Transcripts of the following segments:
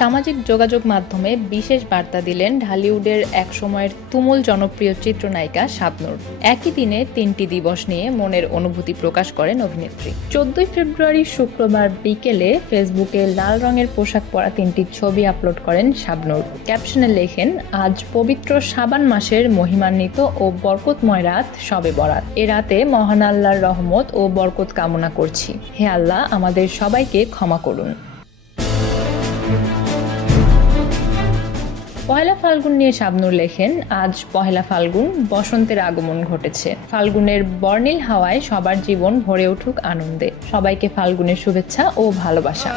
সামাজিক যোগাযোগ মাধ্যমে বিশেষ বার্তা দিলেন ঢালিউডের এক সময়ের তুমুল জনপ্রিয় চিত্রনায়িকা শাবনূর। একই দিনে 3টি দিবস নিয়ে মনের অনুভূতি প্রকাশ করেন অভিনেত্রী। 14 ফেব্রুয়ারি শুক্রবার বিকেলে ফেসবুকে লাল রঙের পোশাক পরা 3টি ছবি আপলোড করেন শাবনূর। ক্যাপশনে লেখেন, আজ পবিত্র শাবান মাসের মহিমান্বিত ও বরকতময় রাত শবে বরাত। এ রাতে মহান আল্লাহর রহমত ও বরকত কামনা করছি। হে আল্লাহ, আমাদের সবাইকে ক্ষমা করুন। পহেলা ফাল্গুন নিয়ে শাবনূর লেখেন, আজ পহেলা ফাল্গুন, বসন্তের আগমন ঘটেছে। ফাল্গুনের বর্ণিল হাওয়ায় সবার জীবন ভরে উঠুক আনন্দে। সবাইকে ফাল্গুনের শুভেচ্ছা ও ভালোবাসা।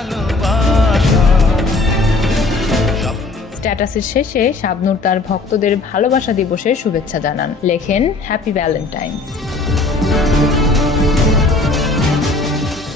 স্ট্যাটাসের শেষে শাবনূর তার ভক্তদের ভালোবাসা দিবসের শুভেচ্ছা জানান। লেখেন, হ্যাপি ভ্যালেন্টাইন্স।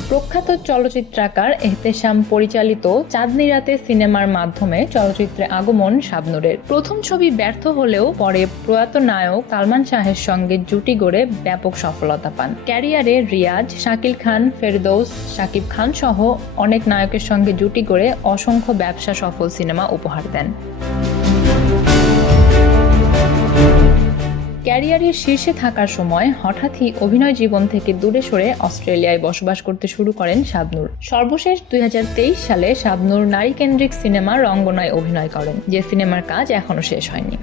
প্রখ্যাত চলচ্চিত্রকার এহতেশাম পরিচালিত চাঁদনি রাতে সিনেমার মাধ্যমে চলচ্চিত্রে আগমন শাবনূরের। প্রথম ছবি ব্যর্থ হলেও পরে প্রয়াত নায়ক সালমান শাহের সঙ্গে জুটি গড়ে ব্যাপক সফলতা পান। ক্যারিয়ারে রিয়াজ, শাকিল খান, ফেরদৌস, শাকিব খান সহ অনেক নায়কের সঙ্গে জুটি গড়ে অসংখ্য ব্যবসা সফল সিনেমা উপহার দেন। ক্যারিয়ারের শীর্ষে থাকার সময় হঠাৎই অভিনয় জীবন থেকে দূরে সরে অস্ট্রেলিয়ায় বসবাস করতে শুরু করেন শাবনূর। সর্বশেষ 2023 সালে শাবনূর নারীকেন্দ্রিক সিনেমা রঙ্গনায় অভিনয় করেন, যে সিনেমার কাজ এখনো শেষ হয়নি।